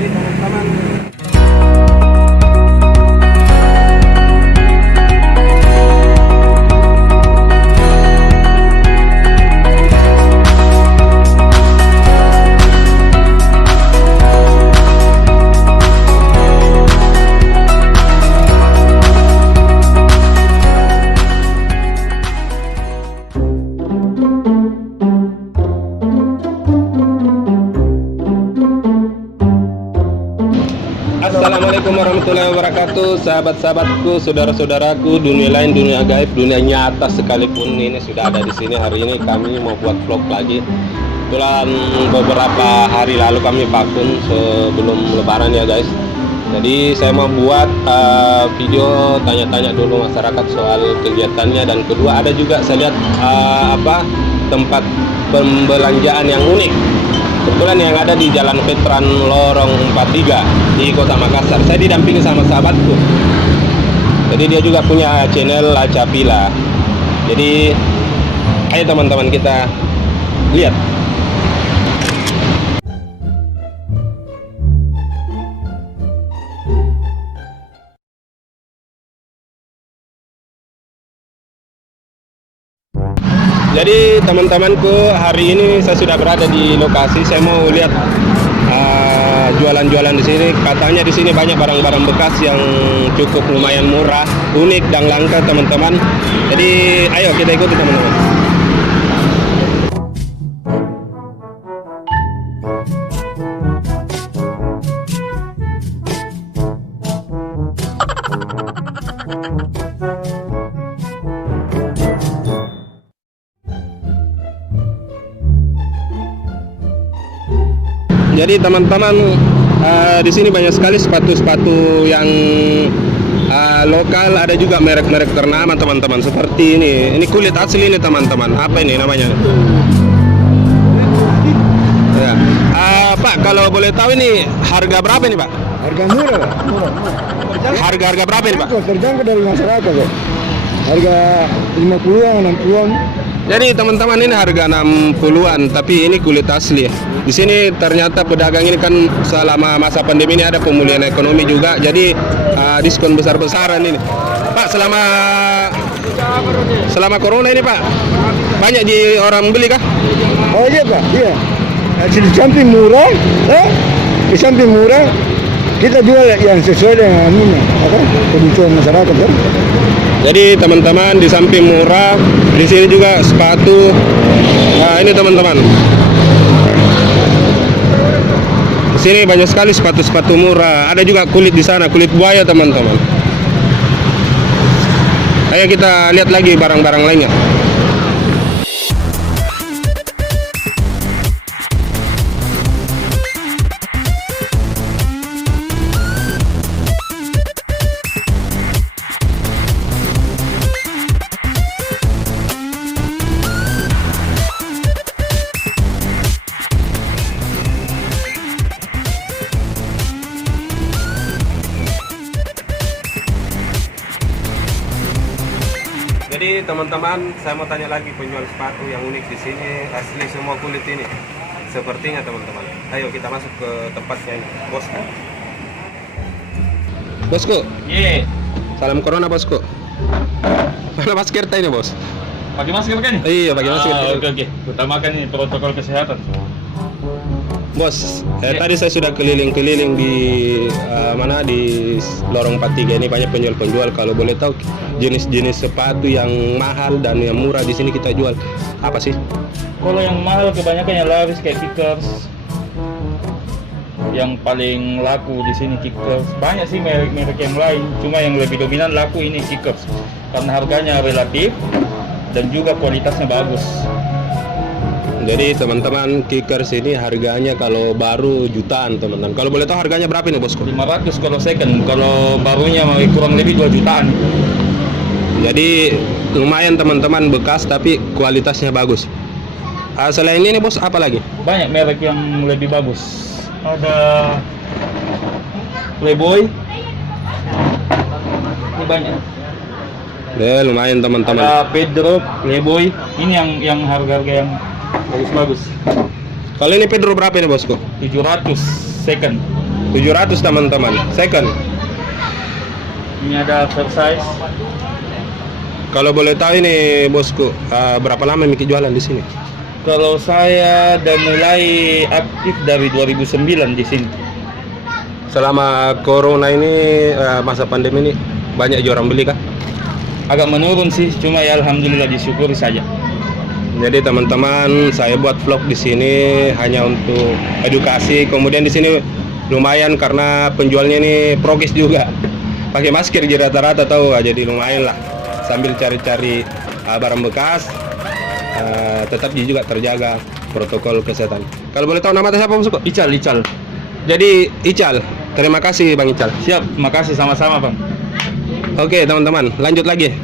Jadi teman-teman, Assalamualaikum warahmatullahi wabarakatuh, sahabat-sahabatku, saudara-saudaraku, dunia lain, dunia gaib, dunia nyata sekalipun ini sudah ada di sini. Hari ini kami mau buat vlog lagi. Kebetulan beberapa hari lalu kami vakum sebelum lebaran ya guys. Jadi saya mau buat video tanya-tanya dulu masyarakat soal kegiatannya, dan kedua ada juga saya lihat tempat pembelanjaan yang unik. Kebetulan yang ada di Jalan Veteran Lorong 43 di Kota Makassar. Saya didampingi sama sahabatku. Jadi dia juga punya channel Acapila. Jadi ayo teman-teman kita lihat. Jadi teman-temanku, hari ini saya sudah berada di lokasi. Saya mau lihat jualan-jualan di sini. Katanya di sini banyak barang-barang bekas yang cukup lumayan murah, unik dan langka teman-teman. Jadi ayo kita ikuti teman-teman. Jadi teman-teman, di sini banyak sekali sepatu-sepatu yang lokal, ada juga merek-merek ternama teman-teman. Seperti ini kulit asli ini teman-teman. Apa ini namanya? Ya. Pak, kalau boleh tahu ini harga berapa ini Pak? Harga murah, murah. Harga berapa ini Pak? Terjangkau dari masyarakat kok. Harga 50-an, 60-an. Jadi teman-teman, ini harga 60-an, tapi ini kulit asli. Di sini ternyata pedagang ini kan selama masa pandemi ini ada pemulihan ekonomi juga, jadi diskon besar-besaran ini. Pak, selama corona ini Pak, banyak di orang beli kah? Oh iya Pak, iya. Di samping murah, di samping murah, kita jual yang sesuai dengan kebutuhan masyarakat kan. Jadi teman-teman, di samping murah, di sini juga sepatu. Nah, ini teman-teman. Di sini banyak sekali sepatu-sepatu murah. Ada juga kulit di sana, kulit buaya teman-teman. Ayo kita lihat lagi barang-barang lainnya. Jadi teman-teman, saya mau tanya lagi, penjual sepatu yang unik di sini asli semua kulit ini. Sepertinya teman-teman. Ayo kita masuk ke tempatnya ini, bosku. Bosku. Iya. Salam corona bosku. Mana masker ini bos? Pakai masker kan? Iya, pakai masker. Oke. Utamakan ini protokol kesehatan. Bos, tadi saya sudah keliling-keliling di di Lorong 43 ini banyak penjual-penjual. Kalau boleh tahu jenis-jenis sepatu yang mahal dan yang murah di sini kita jual apa sih? Kalau yang mahal kebanyakan yang laris kayak kickers. Yang paling laku di sini kickers. Banyak sih merek-merek yang lain, cuma yang lebih dominan laku ini kickers karena harganya relatif dan juga kualitasnya bagus. Jadi teman-teman, kickers ini harganya kalau baru jutaan teman-teman. Kalau boleh tahu harganya berapa nih bosku? 500 kalau second, kalau barunya kurang lebih 2 jutaan. Jadi lumayan teman-teman, bekas tapi kualitasnya bagus. Selain ini bos, apa lagi? Banyak merek yang lebih bagus. Ada Playboy. Ini banyak. Lumayan teman-teman. Ada Pedro, Playboy. Ini yang harga-harga yang bagus-bagus. Kalau ini Pedro berapa ini bosku? 700 second. 700 teman-teman. Second. Ini ada oversize. Kalau boleh tahu ini bosku, berapa lama Miki jualan di sini? Kalau saya dan mulai aktif dari 2009 di sini. Selama corona ini, masa pandemi ini, banyak orang beli kah? Agak menurun sih, cuma ya alhamdulillah disyukuri saja. Jadi teman-teman, saya buat vlog di sini hanya untuk edukasi. Kemudian di sini lumayan karena penjualnya ini progres juga. Pakai masker di rata-rata tahu, jadi lumayan lah. Sambil cari-cari barang bekas, tetap juga terjaga protokol kesehatan. Kalau boleh tahu nama siapa bosku? Ical. Jadi Ical, terima kasih Bang Ical. Siap, makasih sama-sama Bang. Oke teman-teman, lanjut lagi.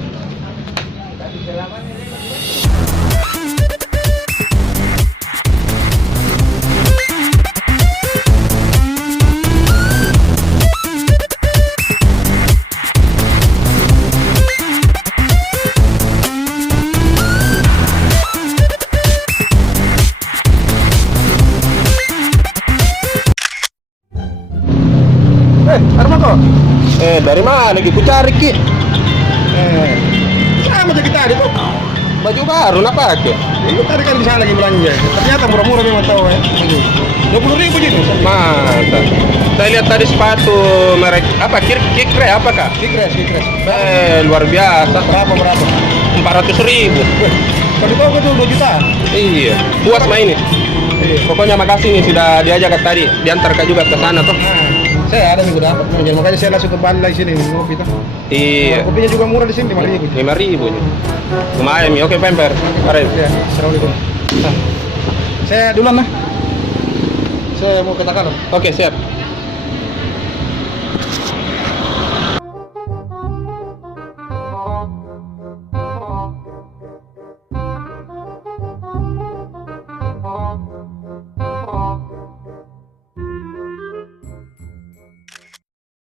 Armando. Dari mana lagi ku cari Ki? Sama aja kita tuh. Baju baru nak pakai. Itu tadi kan di sana lagi belanja. Ternyata murah-murah memang tahu ya. 20.000 jadi. Mantap. Saya lihat tadi sepatu merek apa? Kikre apa kak? Kikres. Luar biasa. Berapa? 400.000. Kalau itu aku tuh 2 juta. Iya. Puas main ini. Pokoknya makasih nih sudah diajak Kak tadi. Diantar Kak juga ke sana tuh. Nah, saya ada minggu dapat. Jadi makanya saya langsung ke Bandai sini ngopi tuh. Iya. Kopinya juga murah di sini 5.000. 5.000 nih. Lumayan nih. Oke pemper. Mari. Ya, assalamualaikum. Saya duluan lah. Saya mau ke Takano. Oke siap.